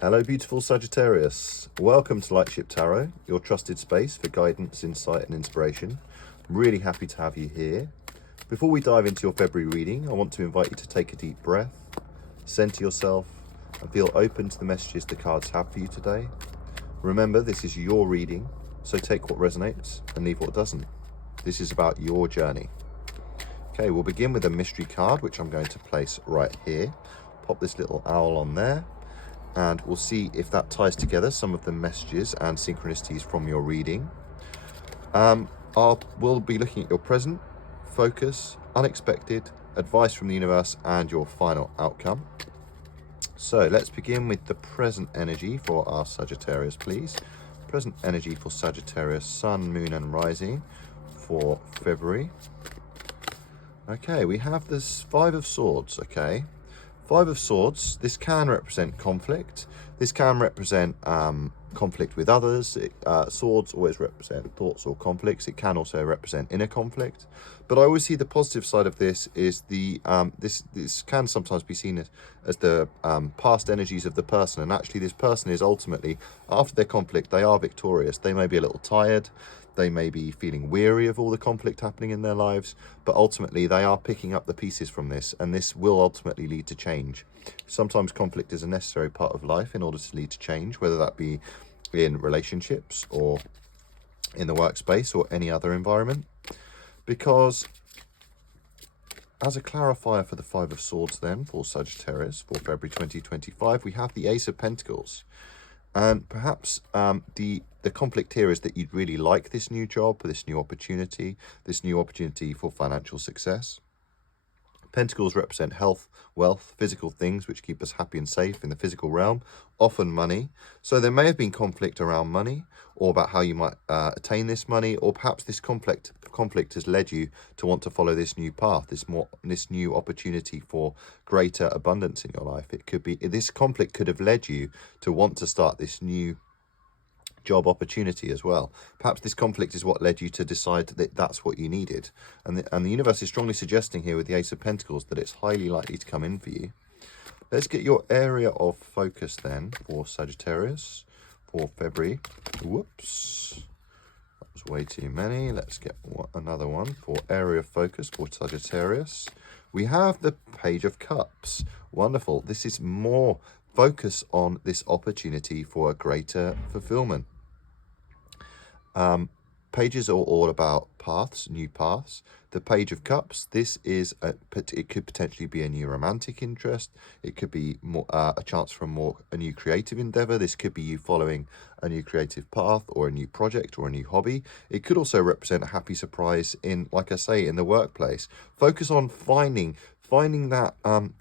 Hello, beautiful Sagittarius. Welcome to Lightship Tarot, your trusted space for guidance, insight, and inspiration. I'm really happy to have you here. Before we dive into your February reading, I want to invite you to take a deep breath, center yourself, and feel open to the messages the cards have for you today. Remember, this is your reading, so take what resonates and leave what doesn't. This is about your journey. Okay, we'll begin with a mystery card, which I'm going to place right here. Pop this little owl on there. And we'll see if that ties together some of the messages and synchronicities from your reading. We'll be looking at your present, focus, unexpected, advice from the universe, and your final outcome. So let's begin with the present energy for our Sagittarius, please. Present energy for Sagittarius, Sun, Moon, and Rising for February. Okay, we have this Five of Swords, okay? Five of Swords, this can represent conflict. This can represent conflict with others. Swords always represent thoughts or conflicts. It can also represent inner conflict. But I always see the positive side of this is the this can sometimes be seen as the past energies of the person. And actually this person is ultimately, after their conflict, they are victorious. They may be a little tired. They may be feeling weary of all the conflict happening in their lives, but ultimately they are picking up the pieces from this, and this will ultimately lead to change. Sometimes conflict is a necessary part of life in order to lead to change, whether that be in relationships or in the workspace or any other environment. Because as a clarifier for the Five of Swords then, for Sagittarius, for February 2025, we have the Ace of Pentacles. And perhaps the conflict here is that you'd really like this new job, this new opportunity for financial success. Pentacles represent health, wealth, physical things which keep us happy and safe in the physical realm, often money. So there may have been conflict around money, or about how you might attain this money, or perhaps this conflict has led you to want to follow this new path, this new opportunity for greater abundance in your life. It could be, this conflict could have led you to want to start this new job opportunity as well. Perhaps this conflict is what led you to decide that that's what you needed. And the universe is strongly suggesting here with the Ace of Pentacles that it's highly likely to come in for you. Let's get your area of focus then for Sagittarius for February. Whoops. That was way too many. Let's get another one for area of focus for Sagittarius. We have the Page of Cups. Wonderful. This is more focus on this opportunity for a greater fulfillment. Pages are all about paths, new paths. The Page of Cups, this is it could potentially be a new romantic interest. It could be more a chance for a new creative endeavor. This could be you following a new creative path or a new project or a new hobby. It could also represent a happy surprise in, like I say, in the workplace. Focus on finding that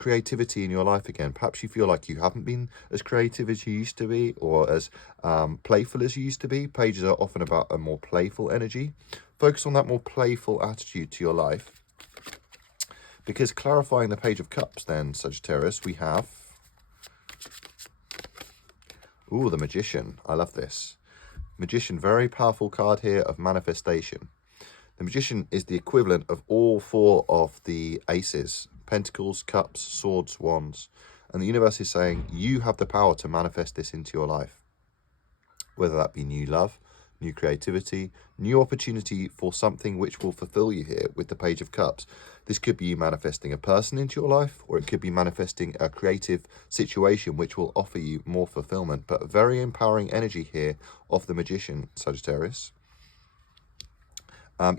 creativity in your life again. Perhaps you feel like you haven't been as creative as you used to be, or as playful as you used to be. Pages are often about a more playful energy. Focus on that more playful attitude to your life. Because clarifying the Page of Cups then, Sagittarius, we have the Magician. I love this. Magician, very powerful card here of manifestation. The Magician is the equivalent of all four of the aces: Pentacles, Cups, Swords, Wands. And the universe is saying you have the power to manifest this into your life. Whether that be new love, new creativity, new opportunity for something which will fulfill you here with the Page of Cups. This could be you manifesting a person into your life, or it could be manifesting a creative situation which will offer you more fulfillment. But a very empowering energy here of the Magician, Sagittarius.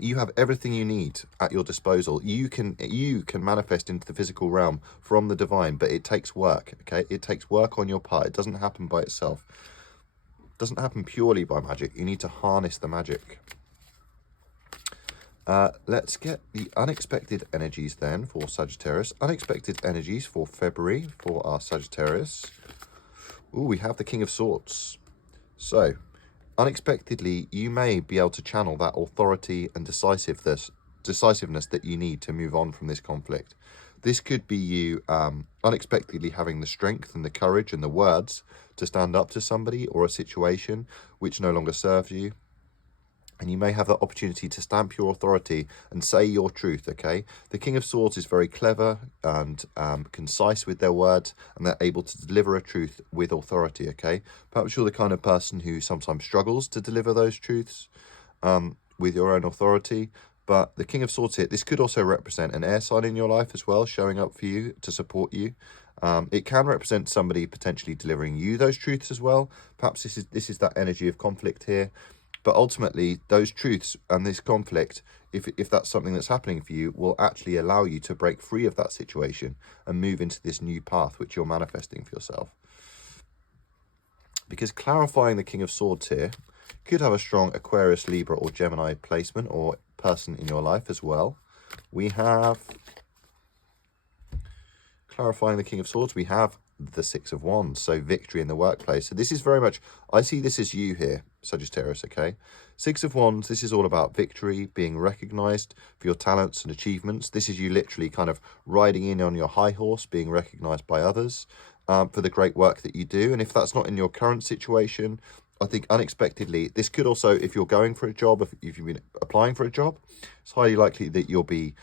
You have everything you need at your disposal. You can manifest into the physical realm from the divine, but it takes work, okay? It takes work on your part. It doesn't happen by itself. It doesn't happen purely by magic. You need to harness the magic. Let's get the unexpected energies then for Sagittarius. Unexpected energies for February for our Sagittarius. We have the King of Swords. So, unexpectedly, you may be able to channel that authority and decisiveness that you need to move on from this conflict. This could be you unexpectedly having the strength and the courage and the words to stand up to somebody or a situation which no longer serves you. And you may have that opportunity to stamp your authority and say your truth, okay? The King of Swords is very clever and concise with their words, and they're able to deliver a truth with authority, okay? Perhaps you're the kind of person who sometimes struggles to deliver those truths with your own authority. But the King of Swords here, this could also represent an air sign in your life as well, showing up for you to support you. It can represent somebody potentially delivering you those truths as well. Perhaps this is that energy of conflict here. But ultimately, those truths and this conflict, if that's something that's happening for you, will actually allow you to break free of that situation and move into this new path which you're manifesting for yourself. Because clarifying the King of Swords here could have a strong Aquarius, Libra, or Gemini placement or person in your life as well. We have, clarifying the King of Swords, we have the Six of Wands, so victory in the workplace. So this is very much, I see this as you here, Sagittarius, okay? Six of Wands, this is all about victory, being recognized for your talents and achievements. This is you literally kind of riding in on your high horse, being recognized by others for the great work that you do. And if that's not in your current situation, I think unexpectedly, this could also, if you're going for a job, if you've been applying for a job, it's highly likely that you'll be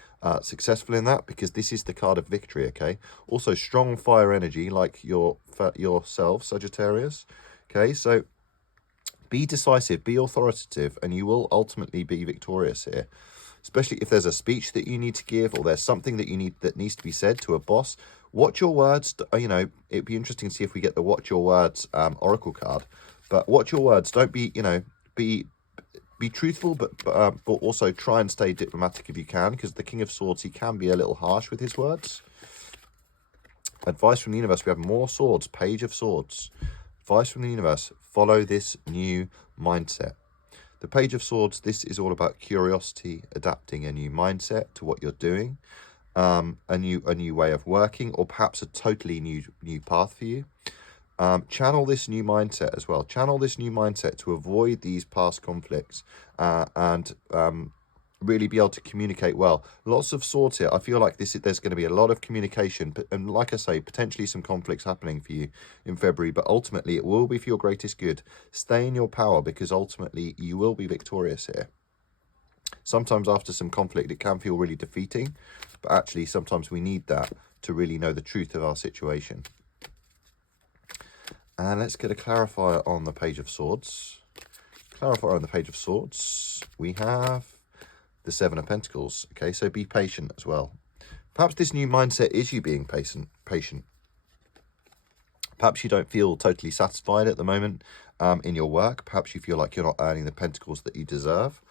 successful in that, because this is the card of victory, okay? Also, strong fire energy like yourself, Sagittarius, okay? So be decisive, be authoritative, and you will ultimately be victorious here. Especially if there's a speech that you need to give, or there's something that you need that needs to be said to a boss. Watch your words. You know, it'd be interesting to see if we get the Watch Your Words Oracle card. But watch your words. Don't be, you know, be truthful, but also try and stay diplomatic if you can, because the King of Swords, he can be a little harsh with his words. Advice from the universe. We have more swords. Page of Swords. Advice from the universe. Follow this new mindset. The Page of Swords, this is all about curiosity, adapting a new mindset to what you're doing, a new way of working, or perhaps a totally new path for you. Channel this new mindset as well. Channel this new mindset to avoid these past conflicts and really be able to communicate well. Lots of swords here. I feel like there's going to be a lot of communication, and like I say, potentially some conflicts happening for you in February, but ultimately it will be for your greatest good. Stay in your power, because ultimately you will be victorious here. Sometimes after some conflict, it can feel really defeating, but actually sometimes we need that to really know the truth of our situation. And let's get a clarifier on the Page of Swords. Clarifier on the Page of Swords. We have the Seven of Pentacles. Okay, so be patient as well. Perhaps this new mindset is you being patient. Perhaps you don't feel totally satisfied at the moment in your work. Perhaps you feel like you're not earning the pentacles that you deserve.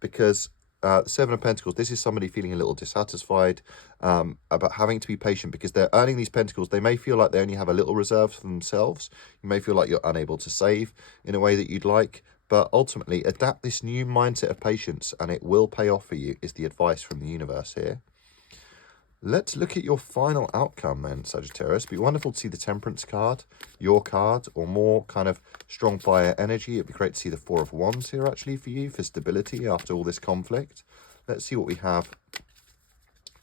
Because the Seven of Pentacles, this is somebody feeling a little dissatisfied about having to be patient, because they're earning these pentacles. They may feel like they only have a little reserve for themselves. You may feel like you're unable to save in a way that you'd like. But ultimately, adapt this new mindset of patience, and it will pay off for you, is the advice from the universe here. Let's look at your final outcome then, Sagittarius. It'd be wonderful to see the Temperance card, your card, or more kind of strong fire energy. It'd be great to see the Four of Wands here actually for you, for stability after all this conflict. Let's see what we have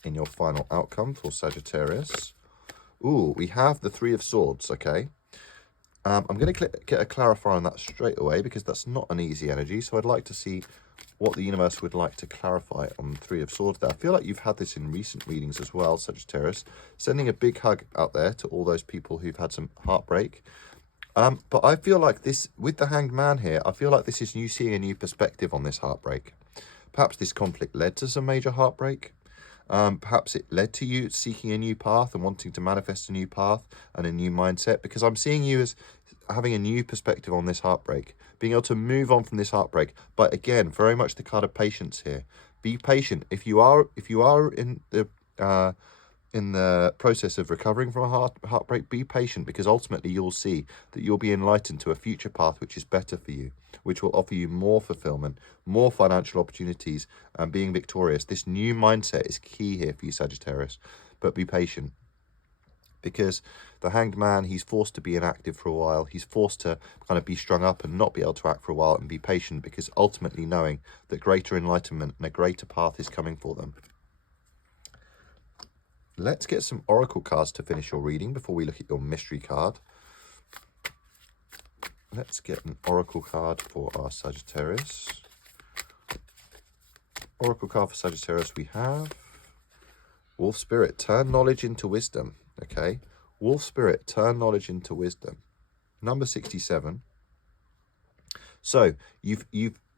in your final outcome for Sagittarius. Ooh, we have the Three of Swords, okay. I'm going to get a clarifier on that straight away, because that's not an easy energy. So I'd like to see what the universe would like to clarify on the Three of Swords there. I feel like you've had this in recent readings as well, Sagittarius. Sending a big hug out there to all those people who've had some heartbreak. But I feel like this, with the Hanged Man here, I feel like this is you seeing a new perspective on this heartbreak. Perhaps this conflict led to some major heartbreak. Perhaps it led to you seeking a new path and wanting to manifest a new path and a new mindset, because I'm seeing you as having a new perspective on this heartbreak, being able to move on from this heartbreak. But again, very much the card of patience here. Be patient. If you are in the process of recovering from a heartbreak, be patient, because ultimately you'll see that you'll be enlightened to a future path which is better for you, which will offer you more fulfillment, more financial opportunities, and being victorious. This new mindset is key here for you, Sagittarius, but be patient, because the Hanged Man, he's forced to be inactive for a while. He's forced to kind of be strung up and not be able to act for a while, and be patient, because ultimately knowing that greater enlightenment and a greater path is coming for them. Let's get some oracle cards to finish your reading before we look at your mystery card. Let's get an oracle card for our Sagittarius. Oracle card for Sagittarius, we have Wolf Spirit, turn knowledge into wisdom. Okay, Wolf Spirit, turn knowledge into wisdom. Number 67. So you've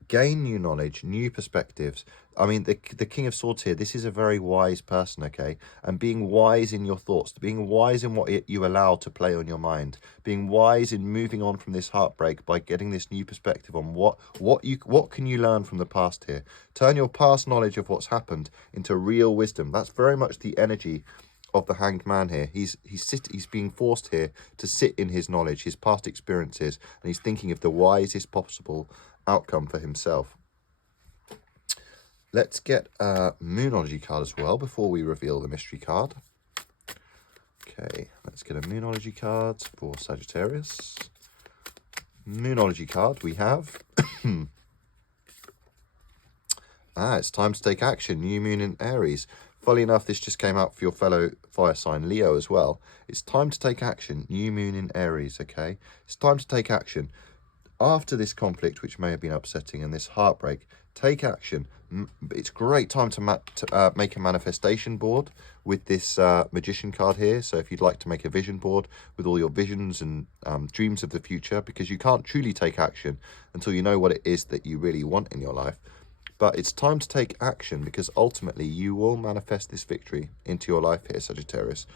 gained new knowledge, new perspectives. I mean, the King of Swords here, this is a very wise person, okay? And being wise in your thoughts, being wise in what you allow to play on your mind, being wise in moving on from this heartbreak by getting this new perspective on what can you learn from the past here. Turn your past knowledge of what's happened into real wisdom. That's very much the energy of the Hanged Man here. He's being forced here to sit in his knowledge, his past experiences, and he's thinking of the wisest possible outcome for himself. Let's get a Moonology card as well before we reveal the mystery card. Okay, let's get a Moonology card for Sagittarius. Moonology card we have. It's time to take action. New moon in Aries. Funnily enough, this just came out for your fellow fire sign Leo as well. It's time to take action. New moon in Aries, okay? It's time to take action. After this conflict, which may have been upsetting, and this heartbreak, take action. It's a great time to make a manifestation board with this Magician card here. So if you'd like to make a vision board with all your visions and dreams of the future, because you can't truly take action until you know what it is that you really want in your life. But it's time to take action, because ultimately you will manifest this victory into your life here, Sagittarius.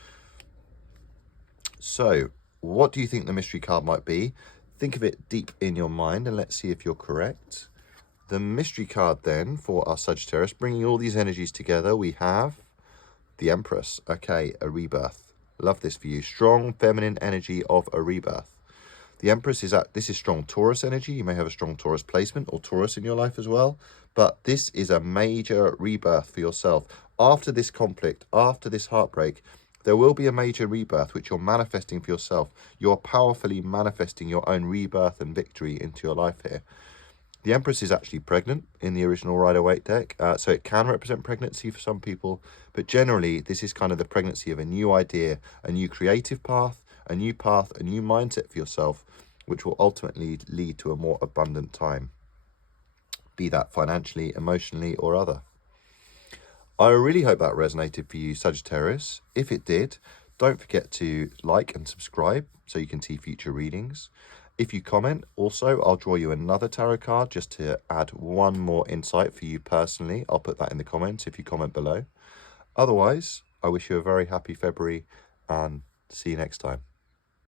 So what do you think the mystery card might be? Think of it deep in your mind and let's see if you're correct. The mystery card then for our Sagittarius, bringing all these energies together, we have the Empress. Okay, a rebirth. Love this for you. Strong feminine energy of a rebirth. The Empress this is strong Taurus energy. You may have a strong Taurus placement or Taurus in your life as well. But this is a major rebirth for yourself. After this conflict, after this heartbreak, there will be a major rebirth which you're manifesting for yourself. You're powerfully manifesting your own rebirth and victory into your life here. The Empress is actually pregnant in the original Rider-Waite deck, so it can represent pregnancy for some people, but generally this is kind of the pregnancy of a new idea, a new creative path, a new mindset for yourself, which will ultimately lead to a more abundant time, be that financially, emotionally, or other. I really hope that resonated for you, Sagittarius. If it did, don't forget to like and subscribe so you can see future readings. If you comment, also, I'll draw you another tarot card just to add one more insight for you personally. I'll put that in the comments if you comment below. Otherwise, I wish you a very happy February and see you next time.